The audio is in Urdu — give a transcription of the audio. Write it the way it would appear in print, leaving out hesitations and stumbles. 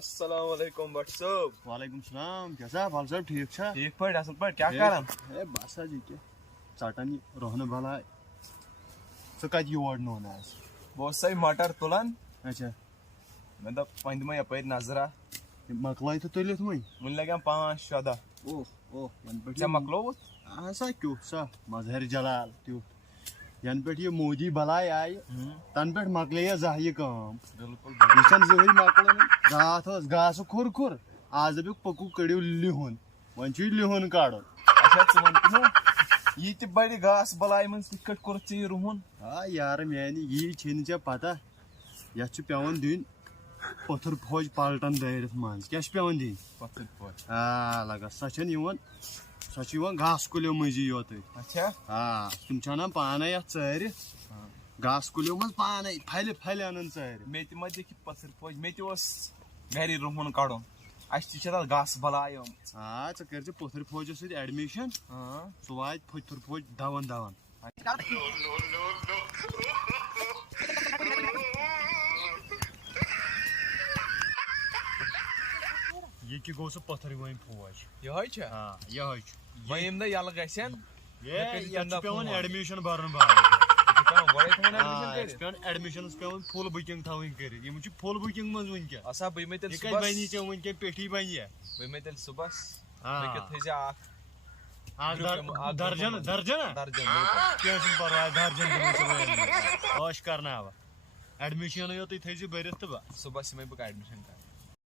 السلام علیکم بٹ صاحب. وعلیکم السلام. کیسا حال صاحب؟ ٹھیک چھا؟ ٹھیک پٲٹھۍ اصل پٲٹھۍ کیٛاہ کران؟ ہے بس حظ یہِ ژٹان یہِ روہنہٕ بلاے. ژٕ کتہِ یور نوٚن آز؟ بہٕ اوسَے مٹر تُلان. اچھا مےٚ دوٚپ وۄنۍ دِمے یپٲرۍ نظرا. مۄکلٲے تہٕ تُلِتھ وۄنۍ؟ وُنہِ لگن 5-6 دۄہ. اوہ اوہ ینہٕ پٮ۪ٹھ ژےٚ مۄکلووُتھ؟ سا کیُتھ سا مظہر جلال تیُتھ. ینہٕ پٮ۪ٹھ یہِ مودی بلاے آیہِ تنہٕ پٮ۪ٹھ مۄکلے زانٛہہ یہِ کٲم. بالکل یہِ چھنہٕ زٕہٕنۍ مۄکلان. راتھ ٲس گاسہٕ کھُر آز دپیُکھ پٔکِو کٔڑِو لِہُن. وۄنۍ چھُ یہِ لِہُن کڑُن. اچھا ژٕ وَن تہٕ مےٚ یہِ تہِ بڑِ گاسہٕ بلاے منٛز کِتھ کٲٹھۍ کوٚرُتھ ژےٚ یہِ رُہُن؟ آ یارٕ میانہِ یی چھے نہٕ ژےٚ پتہ. یتھ چھُ پیوان دِنۍ پٔتھٕر پھوٚج پلٹن دٲرِتھ منٛز. کیٛاہ چھُ پیوان دِنۍ؟ پٔتھٕر پٲٹھۍ. آ لگا سۄ چھنہٕ یِوان سۄ چھِ یِوان گاسہٕ کُلیو مٔنٛزی یوتٕے. اچھا آ تِم چھِ انان پانے یتھ ژٲرِتھ گاسہٕ کُلیو منٛز پانے پھلہِ پھلہِ انان ژٲرِتھ. مےٚ تہِ ما دِکھ یہِ پٔتھٕر پٲٹھۍ. مےٚ تہِ اوس گرِ رُہُن کڑُن. اَسہِ تہِ چھِ تتھ گاسہٕ بلاے آمٕژ. آ ژٕ کٔرۍ زِ پٔتھٕر پھوجس سۭتۍ ایڈمِشن. سُہ واتہِ پٔتھٕر پھوج دون. یہ تہِ گوٚو سُہ پٔتھٕر وٲنۍ فوج. یِہوے چھا؟ آ یِہوے چھُ. وۄنۍ ییٚمہِ دۄہ یَلہٕ گژھن یتھ چھُ پیوان ایڈمِشن برُن پیوان ایڈمِشنس پیوان فُل بُکِنگ تھاوٕنۍ کٔرِتھ. یِم چھِ فُل بُکِنگ منٛز وُنکیٚن. آسا بہٕ یِمے تیٚلہِ یہِ کتہِ بنی ژےٚ وُنکیٚن پیٹھی بنہِ یہِ. بہٕ یِمے تیٚلہِ صُبحس. آ تھٲیزِ اکھ درجن کینٛہہ چھُنہٕ پرواے. درجن ٲش کرناوان ایڈمِشنٕے یوت تُہۍ تھٲیزِ بٔرِتھ تہٕ بس. صُبحس یِمے بہٕ ایڈمِشن کران.